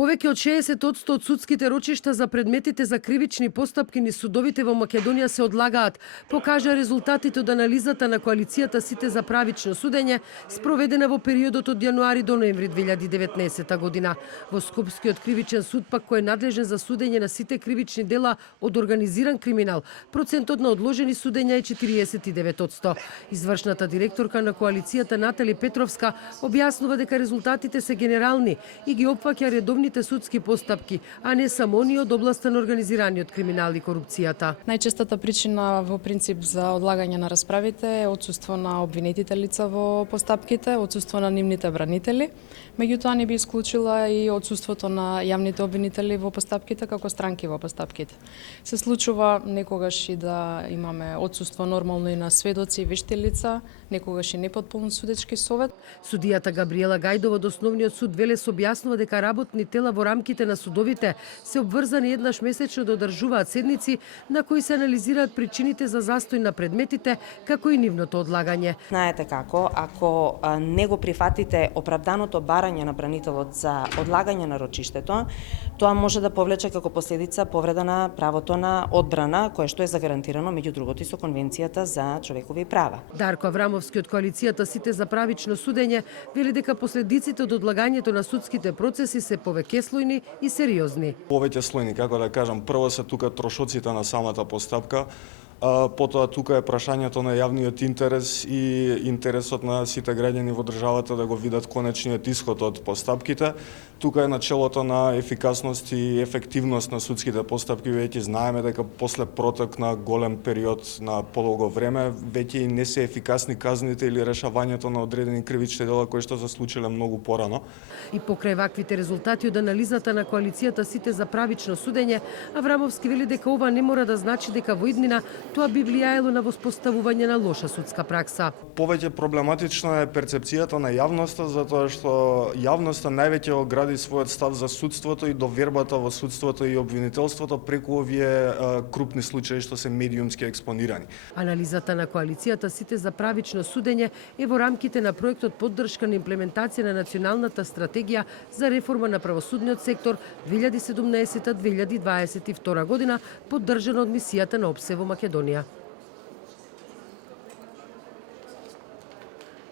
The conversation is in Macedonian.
Повеќе од 60% од судските рочишта за предметите за кривични постапки низ судовите во Македонија се одлагаат, покажа резултатите од анализата на коалицијата Сите за правично судење, спроведена во периодот од јануари до ноември 2019 година. Во Скопскиот кривичен суд пак кој е надлежен за судење на сите кривични дела од организиран криминал, процентот на одложени судења е 49%. Извршната директорка на коалицијата Натали Петровска објаснува дека резултатите се генерални и ги опфаќа редовните судски постапки, а не само оние од областа на организираниот криминал и корупцијата. Најчестата причина во принцип за одлагање на расправите е отсуство на обвинетите лица во постапките, отсуство на нивните бранители. Меѓутоа не би исклучила и отсуството на јавните обвинители во постапките како странки во постапките. Се случува некогаш и да имаме отсуство нормално и на сведоци и вешти лица, некогаш и непотполн судечки совет. Судијата Габриела Гајдова од Основниот суд Велес објаснува дека работни тела во рамките на судовите се обврзани еднаш месечно да одржуваат седници на кои се анализираат причините за застој на предметите, како и нивното одлагање. Знаете како, ако не го прифатите оправданото барање на бранителот за одлагање на рочиштето, тоа може да повлече како последица повреда на правото на одбрана, кое што е загарантирано меѓу другото и со Конвенцијата за човекови права. Дарко Аврамовски од коалицијата Сите за правично судење вели дека последиците од одлагањето на судските процеси се повеќе слојни и сериозни. Повеќе слојни, како да кажам, прво се тука трошоците на самата постапка, потоа тука е прашањето на јавниот интерес и интересот на сите граѓани во државата да го видат конечниот исход од постапките. Тука е начелото на ефикасност и ефективност на судските постапки. Веќе знаеме дека после протек на голем период на подолго време веќе и не се ефикасни казните или решавањето на одредени кривични дела кои што се случиле многу порано. И покрај ваквите резултати од анализата на коалицијата Сите за правично судење, Аврамовски вели дека ова не мора да значи дека во иднина тоа би влијаело на воспоставување на лоша судска пракса. Повеќе проблематична е перцепцијата на јавноста, затоа што јавноста највеќе огради својот став за судството и довербата во судството и обвинителството преку овие крупни случаи што се медиумски експонирани. Анализата на коалицијата Сите за правично судење е во рамките на проектот поддршка на имплементација на националната стратегија за реформа на правосудниот сектор 2017-2022 година, поддржана од мисијата на ОПСЕ во Македонија.